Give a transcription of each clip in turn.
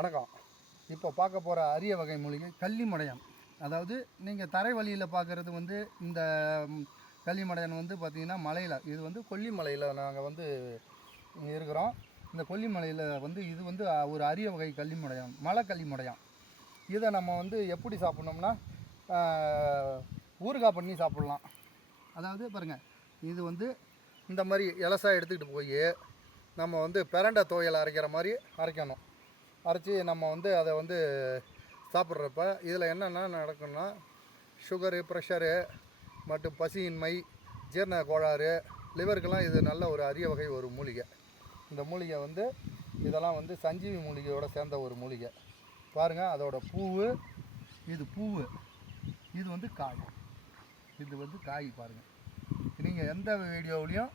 வணக்கம். இப்போ பார்க்க போகிற அரிய வகை மூலிகை கள்ளிமடையம் அதாவது நீங்கள் தரை வழியில் பார்க்குறது வந்து இந்த கள்ளிமடையன் வந்து பார்த்திங்கன்னா மலையில் இது வந்து கொல்லிமலையில் நாங்கள் வந்து இருக்கிறோம். இந்த கொல்லிமலையில் வந்து இது வந்து ஒரு அரிய வகை கள்ளிமடையம் மலை கள்ளிமடையம் இதை நம்ம வந்து எப்படி சாப்பிட்ணோம்னா ஊறுகாய் பண்ணி சாப்பிட்லாம். அதாவது பாருங்கள் இது வந்து இந்த மாதிரி இலசாக எடுத்துக்கிட்டு போய் நம்ம வந்து பிரண்டை துவையல் அரைக்கிற மாதிரி அரைக்கணும். அரைச்சி நம்ம வந்து அதை வந்து சாப்பிட்றப்ப இதில் என்னென்ன நடக்கும்னா சுகரு ப்ரெஷரு மற்றும் பசியின்மை ஜீரண கோளாறு லிவருக்கெல்லாம் இது நல்ல ஒரு அரிய வகை ஒரு மூலிகை. இந்த மூலிகை வந்து இதெல்லாம் வந்து சஞ்சீவி மூலிகையோட சேர்ந்த ஒரு மூலிகை. பாருங்கள் அதோடய பூவு இது பூவு இது வந்து காய். இது வந்து காய் பாருங்கள் நீங்கள் எந்த வீடியோவிலையும்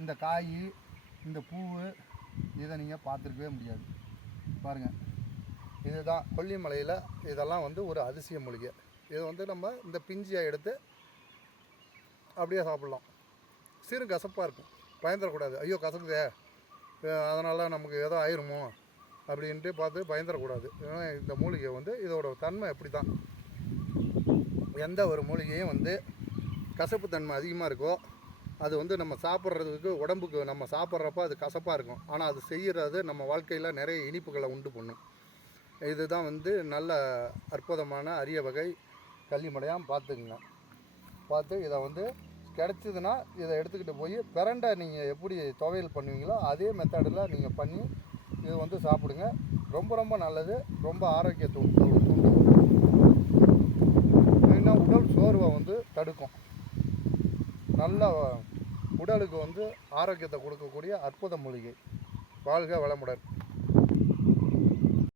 இந்த காய் இந்த பூவு இதை நீங்கள் பார்த்துருக்கவே முடியாது. பாருங்கள் இதுதான் கொல்லிமலையில் இதெல்லாம் வந்து ஒரு அதிசய மூலிகை. இது வந்து நம்ம இந்த பிஞ்சியை எடுத்து அப்படியே சாப்பிட்லாம். சிறு கசப்பாக இருக்கும். பயந்துடக்கூடாது ஐயோ கசக்குதே. அதனால் நமக்கு ஏதோ ஆயிருமோ அப்படின்ட்டு பார்த்து பயந்துடக்கூடாது ஏன்னா இந்த மூலிகை வந்து இதோட தன்மை எப்படி தான் எந்த ஒரு மூலிகையும் வந்து கசப்பு தன்மை அதிகமாக இருக்கோ அது வந்து நம்ம சாப்பிட்றதுக்கு உடம்புக்கு நம்ம சாப்பிட்றப்ப அது கசப்பாக இருக்கும். ஆனால் அது செய்கிறது நம்ம வாழ்க்கையில் நிறைய இனிப்புகளை உண்டு பண்ணும். இதுதான் வந்து நல்ல அற்புதமான அரிய வகை கள்ளிமடையாம் பார்த்துக்குங்க. பார்த்து இதை வந்து கிடச்சிதுன்னா இதை எடுத்துக்கிட்டு போய் பிரண்டை நீங்கள் எப்படி துவையல் பண்ணுவீங்களோ அதே மெத்தடில் நீங்கள் பண்ணி இது வந்து சாப்பிடுங்க. ரொம்ப ரொம்ப நல்லது. ரொம்ப ஆரோக்கியத்தை உண்டு- தூண்டும் மெயினாக உடல் சோர்வை வந்து தடுக்கும். நல்ல உடலுக்கு வந்து ஆரோக்கியத்தை கொடுக்கக்கூடிய அற்புத மூலிகை. வாழ்க வளமுடன்.